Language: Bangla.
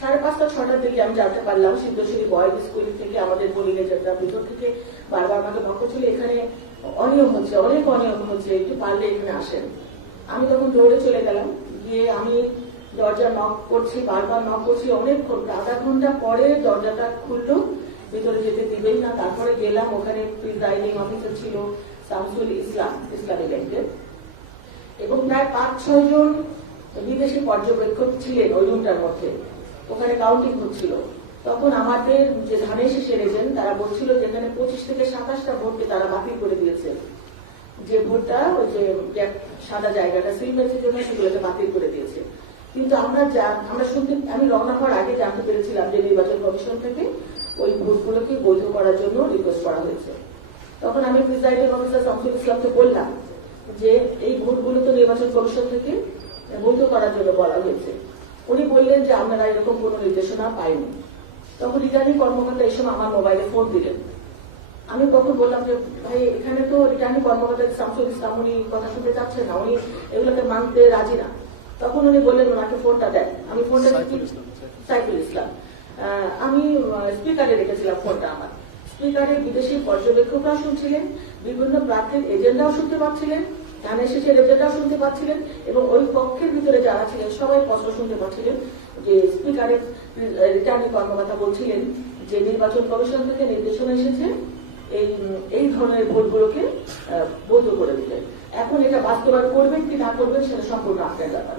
5:30 6টার দিকে আমি জানতে পারলাম সিদ্ধেশ্বরী বয়েজ স্কুল থেকে আমাদের বলিলে যেটা ভিতর থেকে বারবার আমাকে নক করছিল, এখানে অনিয়ম হচ্ছে, অনেক অনিয়ম হচ্ছে, একটু পারলে এখানে আসেন। আমি তখন দৌড়ে চলে গেলাম, গিয়ে আমি দরজা নক করছি, বারবার নক করছি, অনেকক্ষণ, আধা ঘন্টা পরে দরজাটা খুললো, ভিতরে যেতে দিবেই না। তারপরে গেলাম, ওখানে প্রিজাইডিং অফিসার ছিল শামসুল ইসলাম, ইসলামী ব্যাংকের, এবং প্রায় 5-6 জন বিদেশি পর্যবেক্ষক ছিলেন ওই রুমটার মধ্যে। ওখানে কাউন্টিং হচ্ছিল। তখন আমাদের যে ধানের শীষের এজেন্ট তারা বলছিল যেখানে 25 থেকে 27টা ভোটকে তারা বাতিল করে দিয়েছে, যে ভোটটা ওই যে সাদা জায়গাটা সিলমেন্সের জন্য সেগুলোকে বাতিল করে দিয়েছে। কিন্তু আমরা শুনতে, আমি রওনা হওয়ার আগে জানতে পেরেছিলাম যে নির্বাচন কমিশন থেকে ওই ভোটগুলোকে বৈধ করার জন্য রিকোয়েস্ট করা হয়েছে। তখন আমি প্রিজাইডিং অফিসার শামসুল ইসলামকে বললাম যে এই ভোটগুলো তো নির্বাচন কমিশন থেকে বৈধ করার জন্য বলা হয়েছে। উনি বললেন যে আপনারা এরকম কোন নির্দেশনা পাইনি। তখন রিটার্নিং কর্মকর্তা এই সময় আমার মোবাইলে ফোন দিলেন। আমি তখন বললাম যে ভাই, এখানে তো রিটার্নিং কর্মকর্তা শামসুল ইসলাম, উনি কথা শুনতে চাচ্ছেন না, উনি এগুলোকে মানতে রাজি না। তখন উনি বললেন ওনাকে ফোনটা দেন। আমি ফোনটা সাইফুল ইসলাম, আমি স্পিকারে রেখেছিলাম ফোনটা। আমার স্পিকারে বিদেশি পর্যবেক্ষকরা শুনছিলেন, বিভিন্ন প্রার্থীর এজেন্ডাও শুনতে পাচ্ছিলেন, ধানের শীষের এজেন্ডাও শুনতে পাচ্ছিলেন, এবং ওই পক্ষের ভিতরে যারা ছিলেন সবাই স্পষ্ট শুনতে পাচ্ছিলেন যে স্পিকারের রিটার্নিং কর্মকর্তা বলছিলেন যে নির্বাচন কমিশন থেকে নির্দেশনা এসেছে এই ধরনের ভোটগুলোকে বৈধ করে দিলেন। এখন এটা বাস্তবায়ন করবেন কি না করবেন সেটা সম্পূর্ণ আপনার ব্যাপার।